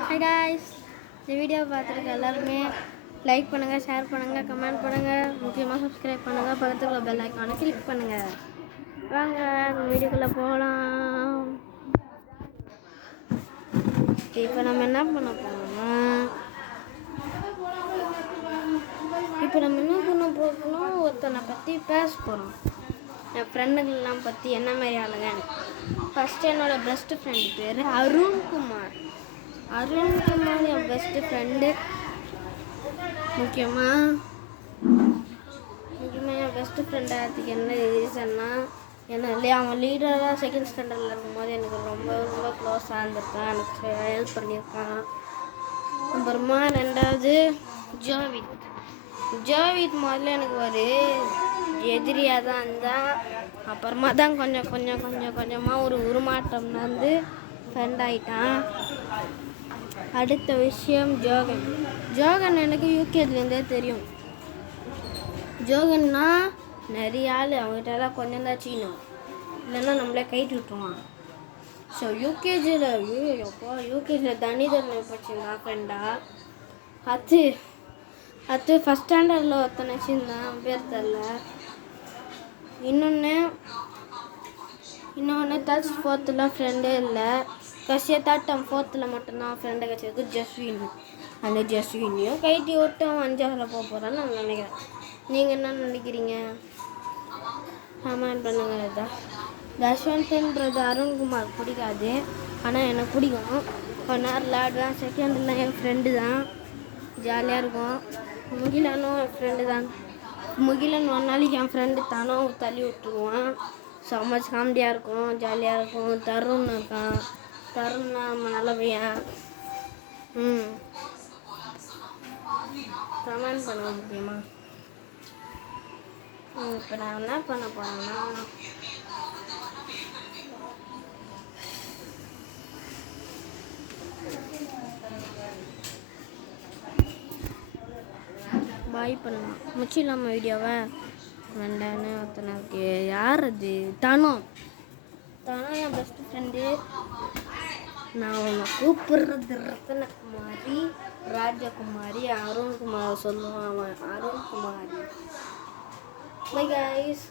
Hi guys, இந்த video பார்த்துருக்க எல்லாருமே லைக் பண்ணுங்கள், ஷேர் பண்ணுங்கள், கமெண்ட் பண்ணுங்கள், முக்கியமாக சப்ஸ்கிரைப் பண்ணுங்கள், பக்கத்தில் உள்ள பெல் ஐக்கானை கிளிக் பண்ணுங்கள். வாங்க வீடியோக்குள்ளே போகலாம். இப்போ நம்ம என்ன பண்ண போகிறோம்னா ஒருத்தனை பற்றி பேச போகிறோம். என் ஃப்ரெண்டுங்கள்லாம் பற்றி என்ன மாதிரி ஆளுங்க. ஃபஸ்ட்டு என்னோடய பெஸ்ட்டு ஃப்ரெண்டு பேர் அருண்குமார். என் பெஸ்ட்டு ஃப்ரெண்டு. முக்கியமாக என் பெஸ்ட்டு ஃப்ரெண்டாகிறதுக்கு என்ன ரீசன்னா, இல்லையா அவன் லீடராக செகண்ட் ஸ்டாண்டர்டில் இருக்கும்போது எனக்கு ரொம்ப ரொம்ப க்ளோஸாக இருந்திருக்கான், எனக்கு ஹெல்ப் பண்ணியிருக்கான். அப்புறமா ரெண்டாவது ஜோவித் முதல்ல எனக்கு ஒரு எதிரியாக தான் இருந்தான். அப்புறமா தான் கொஞ்சமாக ஒரு உருமாற்றம் நடந்து ஃப்ரெண்ட் ஆகிட்டான். அடுத்த விஷயம் ஜோகன் எனக்கு யூகேஜிலேருந்தே தெரியும். ஜோகன்னா நிறைய ஆள் அவங்ககிட்டலாம் கொஞ்சம் தான் சீனும், இல்லைன்னா நம்மளே கைட்டு விட்டுருவான். ஸோ யூகேஜியில் தனிதர்மை படிச்சிருந்தான் ஃப்ரெண்டாக. அது ஃபஸ்ட் ஸ்டாண்டர்டில் ஒருத்தனை வச்சுருந்தான், பேர் தெரில. இன்னொன்று தேர்ட் ஃபோர்த்தில் ஃப்ரெண்டே இல்லை. கடைசியாக தேர்ட் ஃபோர்த்தில் மட்டும்தான் ஃப்ரெண்டை கிடச்சது ஜஸ்வின். அந்த ஜஸ்வினையும் கைட்டி விட்டு அவன் 5ஆவது போக போகிறான்னு நான் நினைக்கிறேன். நீங்கள் என்ன நினைக்கிறீங்க? கமெண்ட் பண்ணுங்கள். இதான் தஷ்வந்த்ன்றது அருண்குமார் பிடிக்காது, ஆனால் எனக்கு பிடிக்கும். கொஞ்ச நேரம் விளையாடுவேன். செகண்டில் என் ஃப்ரெண்டு தான், ஜாலியாக இருக்கும். முகிலனும் என் ஃப்ரெண்டு தான். முகிலன் ஒரு நாளைக்கு என் ஃப்ரெண்டு தானும் தள்ளி விட்டுருவான். செம்ம காமெடியாக இருக்கும், ஜாலியாக இருக்கும். தருண் இருக்கான். தருண்னா நம்ம நல்ல பையன். கமெண்ட் பண்ணுவோம் முக்கியமா. இப்போ நான் என்ன பண்ண போகிறேன்னா, பாய் பண்ணலாம். முச்சிடலாமா வீடியோவை? வேண்டான்னு ஒருத்தனுக்கு. யார் அது? தனம் என் பெஸ்ட்டு ஃப்ரெண்டு. நான் அவனை கூப்பிடுறது ரத்னகுமாரி, ராஜகுமாரி, அருண்குமார் சொல்லுவான் அவன். அருண்குமாரி. Bye guys.